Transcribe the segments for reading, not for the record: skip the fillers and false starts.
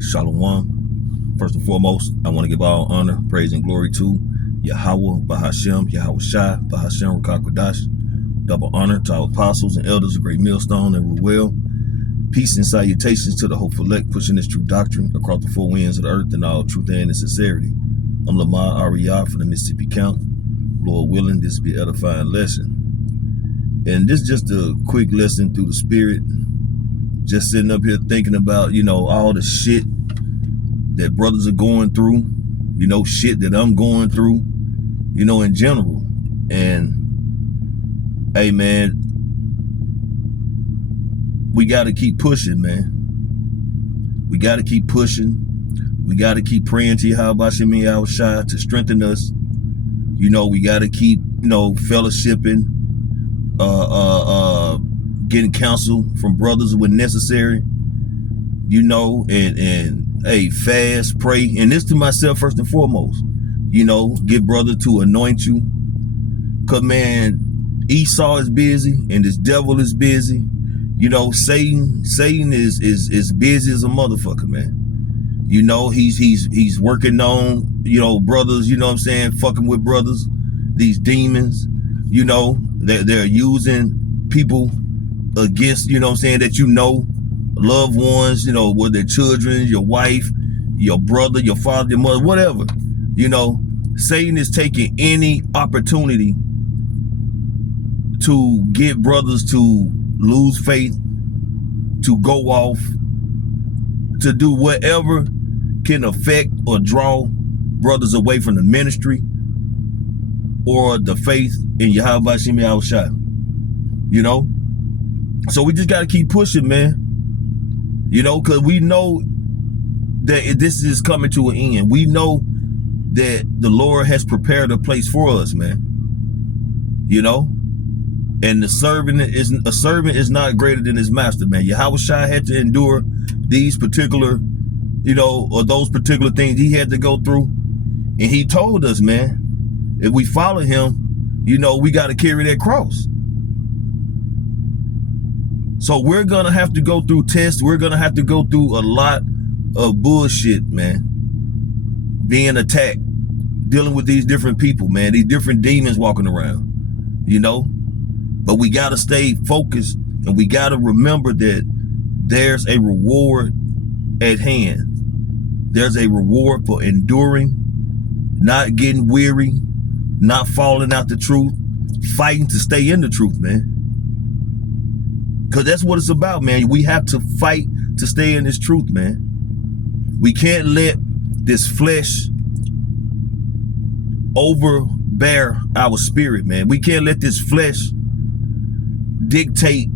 Shalom. First and foremost, I want to give all honor, praise, and glory to Yahweh, Bahashem, Yahweh Shai, Bahashem, Rakakwadash. Double honor to our apostles and elders of Great Millstone and Ruel. Peace and salutations to the hopeful elect pushing this true doctrine across the four winds of the earth in all truth and sincerity. I'm Lamar Ariyah from the Mississippi Count. Lord willing, this be an edifying lesson. And this is just a quick lesson through the spirit. Just sitting up here thinking about, all the shit that brothers are going through, shit that I'm going through, in general. And hey, man, we got to keep pushing, man. We got to keep pushing. We got to keep praying to Yahweh Shem Yahweh Shai to strengthen us. We got to keep, fellowshipping, getting counsel from brothers when necessary, and hey, fast, pray. And this to myself first and foremost, get brother to anoint you. Cause man, Esau is busy and this devil is busy. Satan is busy as a motherfucker, man. He's working on, brothers, fucking with brothers, these demons, they're using people against, that loved ones, with their children, your wife, your brother, your father, your mother, whatever. Satan is taking any opportunity to get brothers to lose faith, to go off, to do whatever can affect or draw brothers away from the ministry or the faith in Yahweh Shem Yahweh Shai. So we just got to keep pushing, man. Because we know that this is coming to an end. We know that the Lord has prepared a place for us, man. And a servant is not greater than his master, man. Yahweh Shai had to endure these particular, or those particular things he had to go through. And he told us, man, if we follow him, we got to carry that cross. So we're going to have to go through tests. We're going to have to go through a lot of bullshit, man. Being attacked, dealing with these different people, man, these different demons walking around, But we got to stay focused, and we got to remember that there's a reward at hand. There's a reward for enduring, not getting weary, not falling out the truth, fighting to stay in the truth, man. Because that's what it's about, man. We have to fight to stay in this truth, man. We can't let this flesh overbear our spirit, man. We can't let this flesh dictate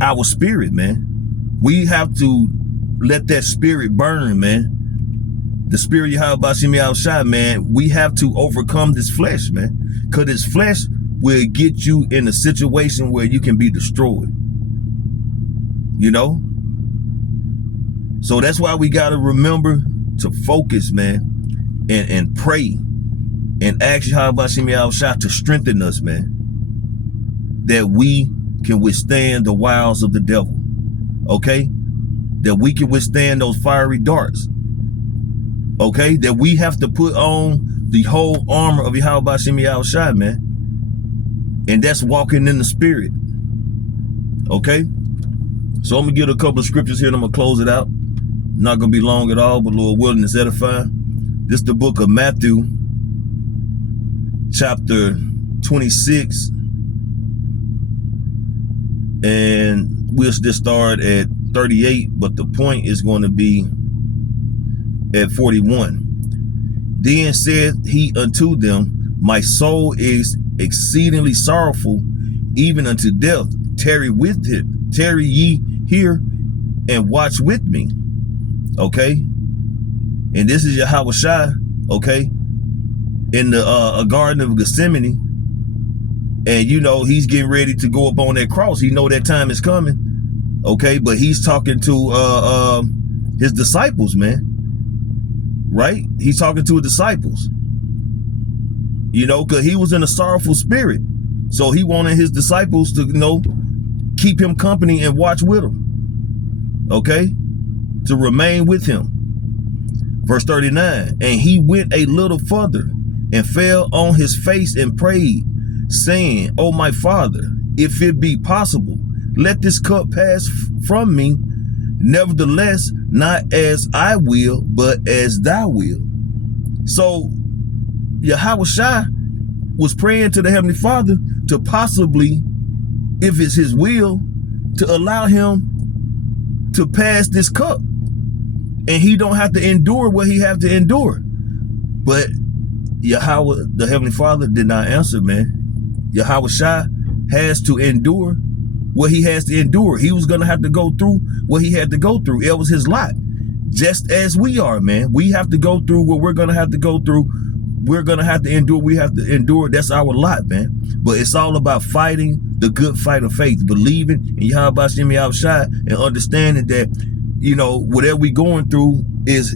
our spirit, man. We have to let that spirit burn, man. The spirit of Yahweh Shem Yahweh Shai, man. We have to overcome this flesh, man. Because this flesh will get you in a situation where you can be destroyed. So that's why we got to remember to focus, man, and pray and ask Yahweh Shem Yahweh Shai to strengthen us, man, that we can withstand the wiles of the devil, okay? That we can withstand those fiery darts, okay? That we have to put on the whole armor of Yahweh Shem Yahweh Shai, man. And that's walking in the spirit, okay? So I'm going to get a couple of scriptures here and I'm going to close it out. Not going to be long at all, but Lord willing, it's edifying. This is the book of Matthew, chapter 26. And we'll just start at 38, but the point is going to be at 41. Then said he unto them, my soul is exceedingly sorrowful, even unto death. Tarry ye here and watch with me. Okay. And this is Yahweh Shai, okay, in the garden of Gethsemane. And he's getting ready to go up on that cross. He know that time is coming. Okay, but he's talking to his disciples, man. Right? He's talking to his disciples. Because he was in a sorrowful spirit. So he wanted his disciples to, keep him company and watch with him. Okay? To remain with him. Verse 39, and he went a little further and fell on his face and prayed, saying, O my Father, if it be possible, let this cup pass from me. Nevertheless, not as I will, but as thy will. So Yahushua was praying to the Heavenly Father to possibly, if it's his will, to allow him to pass this cup. And he don't have to endure what he have to endure. But Yahweh, the Heavenly Father, did not answer, man. Yahushua has to endure what he has to endure. He was going to have to go through what he had to go through. It was his lot. Just as we are, man. We have to go through what we're going to have to go through. We're going to have to endure. We have to endure. That's our lot, man. But it's all about fighting the good fight of faith, believing in Yahweh Hashem Yahushua, and understanding that, you know, whatever we going through is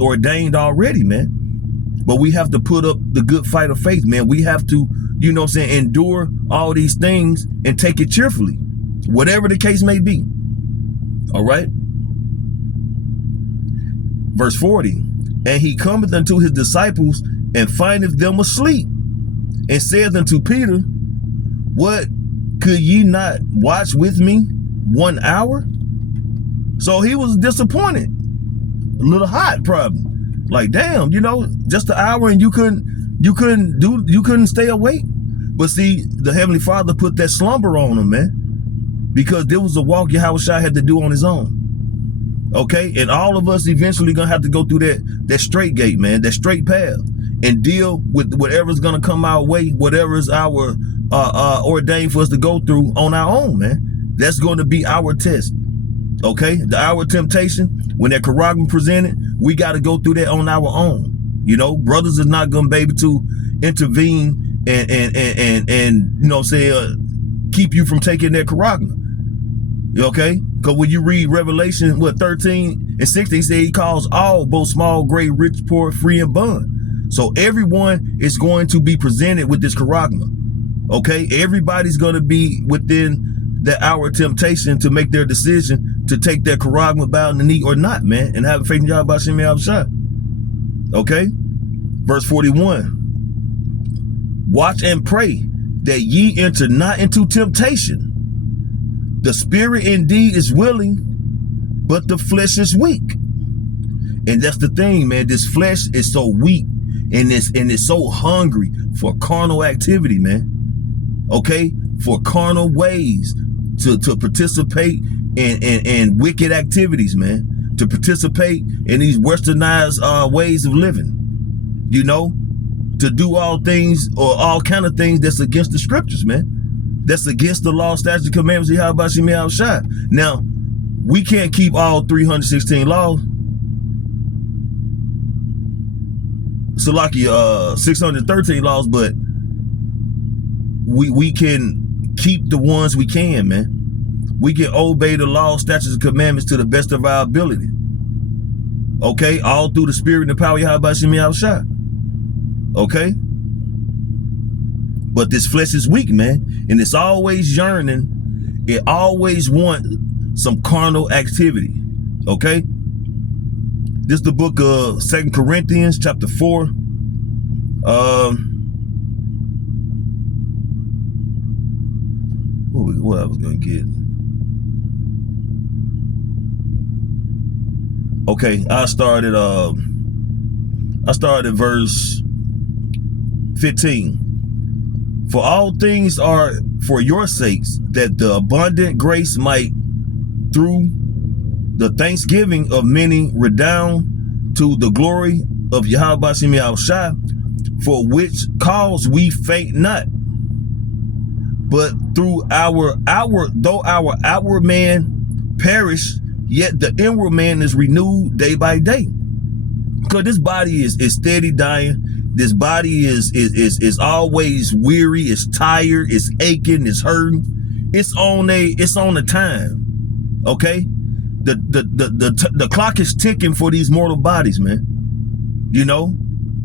ordained already, man. But we have to put up the good fight of faith, man. We have to, you know what I'm saying, endure all these things and take it cheerfully, whatever the case may be. All right. Verse 40, and he cometh unto his disciples and findeth them asleep, and saith unto Peter, what, could ye not watch with me 1 hour? So he was disappointed, a little hot probably. Like, damn, you know, just an hour and you couldn't stay awake. But see, the Heavenly Father put that slumber on him, man, because there was a walk Yahushua had to do on his own. Okay, and all of us eventually gonna have to go through that straight gate, man, that straight path, and deal with whatever's gonna come our way, whatever is our ordained for us to go through on our own, man. That's going to be our test. Okay, our temptation, when that charagma presented, we got to go through that on our own. You know, brothers is not gonna be able to intervene and you know, say keep you from taking that charagma. Okay, because when you read Revelation 13 and 16, he said he calls all, both small, great, rich, poor, free, and bond. So everyone is going to be presented with this charagma. Okay, everybody's going to be within that hour of temptation to make their decision to take that charagma, bow in the knee or not, man, and have faith in Yahweh Hashem Yahushua. Okay, verse 41. Watch and pray that ye enter not into temptation. The spirit indeed is willing, but the flesh is weak. And that's the thing, man. This flesh is so weak, and it's so hungry for carnal activity, man. Okay, for carnal ways to participate in wicked activities, man. To participate in these westernized ways of living. You know, to do all things or all kind of things that's against the scriptures, man. That's against the law, statutes, commandments of Yahweh Hashem Yahushua. Now, we can't keep all 316 laws. Salaki, 613 laws, but we can keep the ones we can, man. We can obey the law, statutes, and commandments to the best of our ability. Okay, all through the spirit and the power of Yahweh Hashem Yahushua. Okay. But this flesh is weak, man, and it's always yearning. It always wants some carnal activity. Okay, this is the book of 2 Corinthians chapter 4. What I was gonna get? Okay, I started verse 15. For all things are for your sakes, that the abundant grace might, through the thanksgiving of many, redound to the glory of Yahweh Hashem Yahushua, for which cause we faint not. But through though our outward man perish, yet the inward man is renewed day by day. Because this body is steady dying. This body is always weary, it's tired, it's aching, it's hurting. It's on a time. Okay? The clock is ticking for these mortal bodies, man. You know?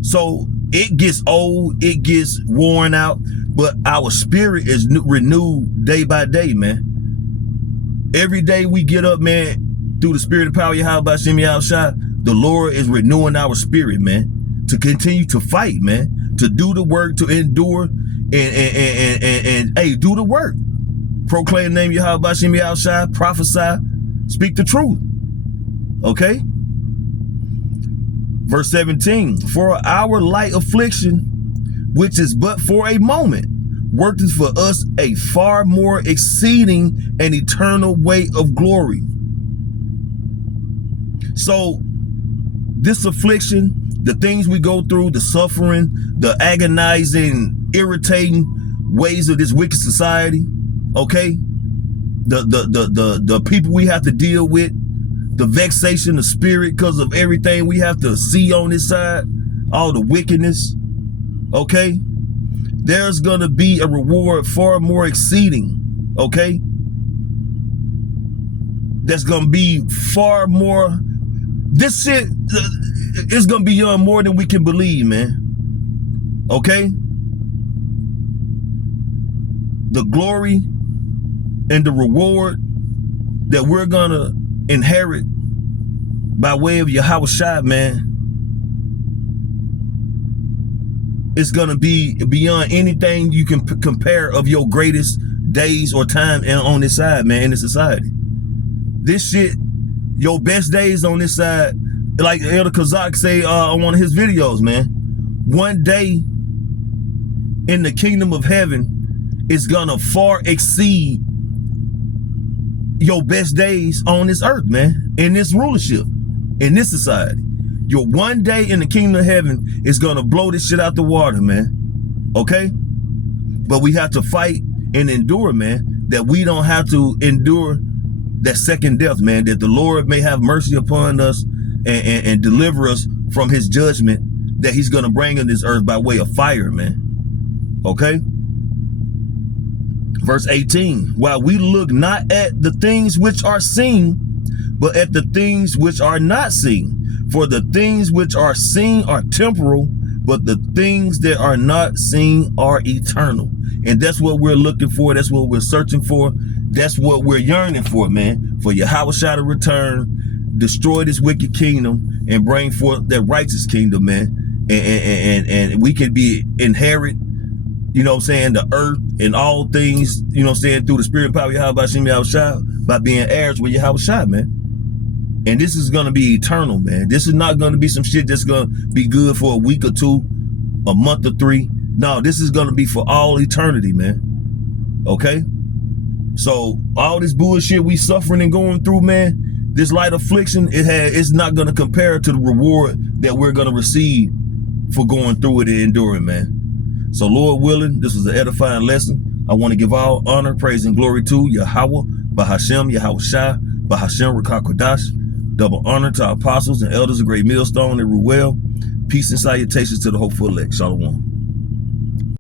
So it gets old, it gets worn out, but our spirit is renewed day by day, man. Every day we get up, man, through the spirit and power of Yahweh Hashem Yahushua, the Lord is renewing our spirit, man, to continue to fight, man, to do the work, to endure, and hey, do the work. Proclaim the name of Yahweh Bashim Yahushua, prophesy, speak the truth. Okay? Verse 17, for our light affliction, which is but for a moment, worketh for us a far more exceeding and eternal weight of glory. So this affliction, the things we go through, the suffering, the agonizing, irritating ways of this wicked society, okay? The people we have to deal with, the vexation of spirit because of everything we have to see on this side, all the wickedness, okay? There's gonna be a reward far more exceeding, okay? That's gonna be far more, this shit is gonna be beyond more than we can believe, man, okay? The glory and the reward that we're gonna inherit by way of Yahushua, man, it's gonna be beyond anything you can compare of your greatest days or time on this side, man, in this society. This shit, your best days on this side, like Elder Kazak say on one of his videos, man, one day in the kingdom of heaven is gonna far exceed your best days on this earth, man, in this rulership, in this society. Your one day in the kingdom of heaven is gonna blow this shit out the water, man, okay? But we have to fight and endure, man, that we don't have to endure that second death, man, that the Lord may have mercy upon us and deliver us from his judgment that he's gonna bring in this earth by way of fire, man, okay? Verse 18, while we look not at the things which are seen, but at the things which are not seen. For the things which are seen are temporal, but the things that are not seen are eternal. And that's what we're looking for. That's what we're searching for. That's what we're yearning for, man. For Yahushua to return, destroy this wicked kingdom, and bring forth that righteous kingdom, man. And we can be inherit, you know what I'm saying, the earth and all things, you know what I'm saying, through the spirit and power of Yahweh Bashim Yahushua, by being heirs with Yahushua, man. And this is going to be eternal, man. This is not going to be some shit that's going to be good for a week or two, a month or three. No, this is going to be for all eternity, man. Okay? So all this bullshit we suffering and going through, man, this light affliction, it's not going to compare to the reward that we're going to receive for going through it and enduring, man. So Lord willing, this was an edifying lesson. I want to give all honor, praise, and glory to Yahweh, Bahashem, Yahushua, Bahashem, Rakakodash. Double honor to our apostles and elders of Great Millstone and Ruel. Peace and salutations to the hopeful elect. Shalom.